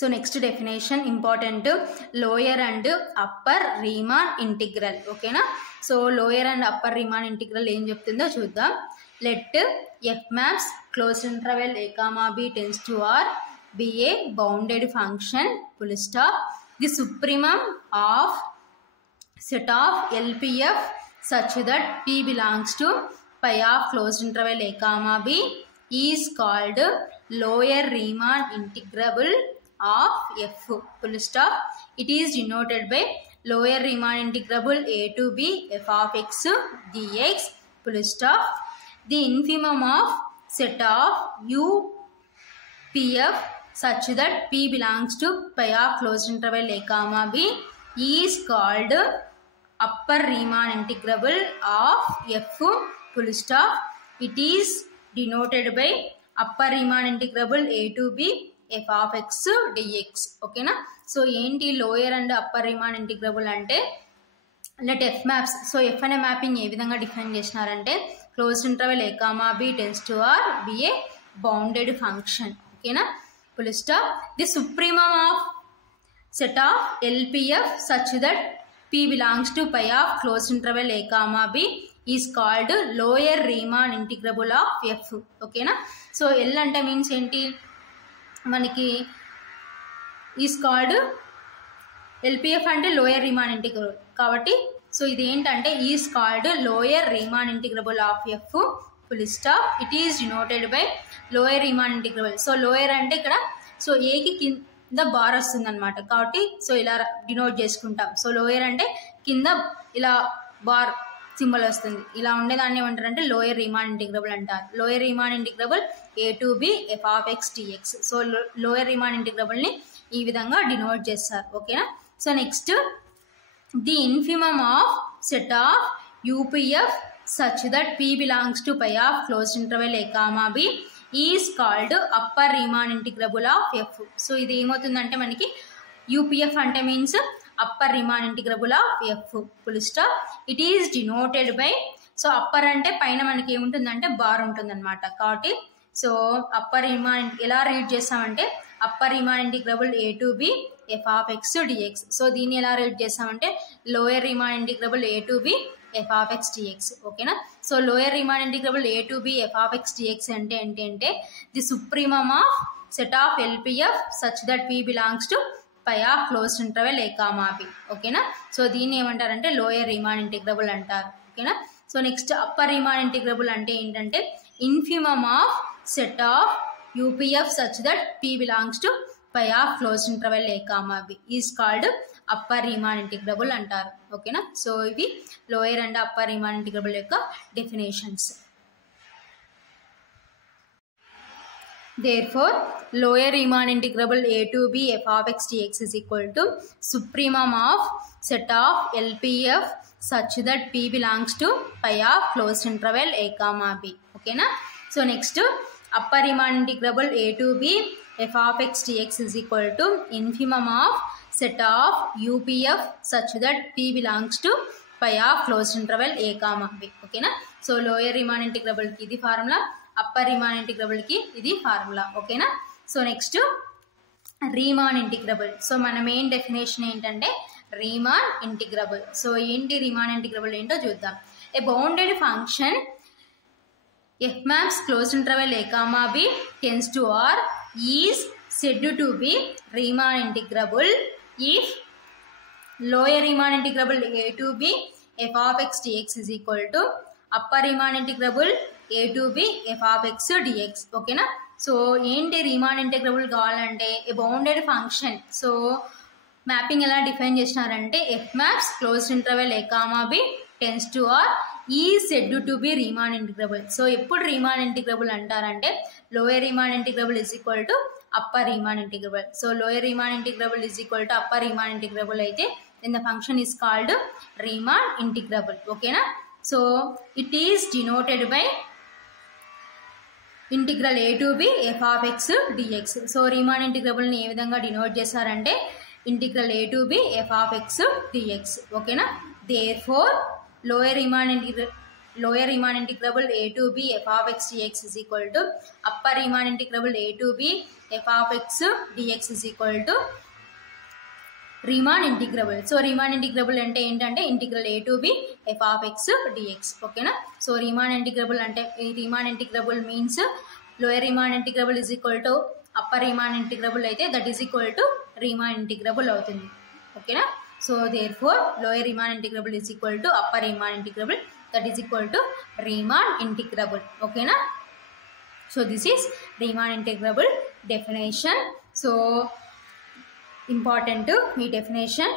So next definition important, lower and upper Riemann integral. Okay na? So lower and upper Riemann integral em cheptundo chuddam. Let f maps closed interval a comma b tends to r be a bounded function full stop. The supremum of set of LPF such that p belongs to pi of closed interval a comma b is called lower Riemann integrable of f full stop. It is denoted by lower Riemann integrable a to b f of x dx full stop. The infimum of set of u pf such that p belongs to pi of closed interval a comma b is called upper Riemann integrable of f full stop. It is denoted by upper Riemann integrable a to b f of x dx. Okay na? So enti lower and upper Riemann integrable ante let f maps. So f ane mapping ఏ విధంగా define చేసినారంటే closed interval a comma b tends to r be a bounded function. Okay na? Full stop. The supremum of set of LPF such that p belongs to pi of closed interval a comma b is called lower Riemann integrable of f. Okay na? So L ante means enti మనకి is called LPF అంటే lower Riemann integrable కాబట్టి so ఇది ఏంటంటే is called lower Riemann integrable of F full stop. It is denoted by lower Riemann integrable. So lower అంటే ఇక్కడ so ఏకి కింద bar వస్తుంది అనమాట కాబట్టి సో ఇలా డినోట్ చేసుకుంటాం. సో లోయర్ అంటే కింద ఇలా బార్ సింబల్ వస్తుంది. ఇలా ఉండేదాన్ని ఏమంటారంటే లోయర్ రీమాన్ ఇంటిగ్రబుల్ అంటారు. Lower Riemann integrable a to b f of x dx. So lower Riemann integrable ని ఈ విధంగా డినోట్ చేస్తారు. ఓకేనా? So next the infimum of set of UPF such that p belongs to pi of closed interval a comma b is called upper Riemann integrable of f. So ఇది ఏమవుతుందంటే మనకి UPF అంటే means upper Riemann integrable of F full stop. It is denoted by so upper అంటే పైన మనకి ఏముంటుందంటే bar ఉంటుంది అనమాట కాబట్టి సో అప్పర్ రీమాన్ ఎలా రీడ్ చేస్తామంటే upper Riemann integrable a to b f of x dx. So దీన్ని ఎలా రీడ్ చేస్తామంటే lower Riemann integrable a to b f of x dx. ఓకేనా? So lower Riemann integrable a to b f of x dx అంటే ఏంటంటే the supremum of set of LPF such that p belongs to pi of closed interval A comma B. ఓకేనా? So దీన్ని ఏమంటారంటే lower Riemann integrable అంటారు. ఓకేనా? So next upper Riemann integrable అంటే ఏంటంటే infimum of set of UPF such that p belongs to pi of closed interval A comma B is called upper Riemann integrable అంటారు. ఓకేనా? So ఇవి lower and upper Riemann integrable యొక్క definitions. Therefore, lower Riemann integrable a to b f of x dx is equal to supremum of set of LPF such that p belongs to pi of closed interval a comma b. Okay na? So next, upper Riemann integrable a to b f of x dx is equal to infimum of set of UPF such that p belongs to pi of closed interval a comma b. Okay na? So lower Riemann integrable ki idi formula, upper Riemann integrable కి ఇది formula. ఓకేనా? So next Riemann integrable. So మన main definition ఏంటంటే Riemann integrable. So ఏంటి Riemann integrable ఏంటో చూద్దాం. A bounded function f maps closed interval A comma b tends to r is said to be Riemann integrable if lower Riemann integrable a to b f of x dx is equal to upper Riemann integrable a to b f of x dx. ఓకేనా? So ఏంటి Riemann integrable కావాలంటే a bounded function. So mapping ఎలా define చేసినారంటే f maps closed interval A comma b tends to r is said to be Riemann integrable. So ఎప్పుడు Riemann integrable అంటారంటే lower Riemann integrable is equal to upper Riemann integrable. So lower Riemann integrable is equal to upper Riemann integrable అయితే then the function is called Riemann integrable. ఓకేనా? So it is denoted by integral a to b f of x dx. So Riemann integrable ని ఏ విధంగా denote చేశారంటే integral a to b f of x dx. ఓకేనా? Therefore lower Riemann lower Riemann integrable a to b f of x dx is equal to upper Riemann integrable a to b f of x dx is equal to Riemann integrable. So Riemann integrable అంటే ఏంటంటే integral a to b f of x dx. ఓకేనా. So Riemann integrable అంటే Riemann integrable means lower Riemann integrable is equal to upper Riemann integrable అయితే that is equal to Riemann integrable అవుతుంది. ఓకేనా. So therefore lower Riemann integrable is equal to upper Riemann integrable that is equal to Riemann integrable. ఓకేనా. So this is Riemann integrable definition. So important ఈ definition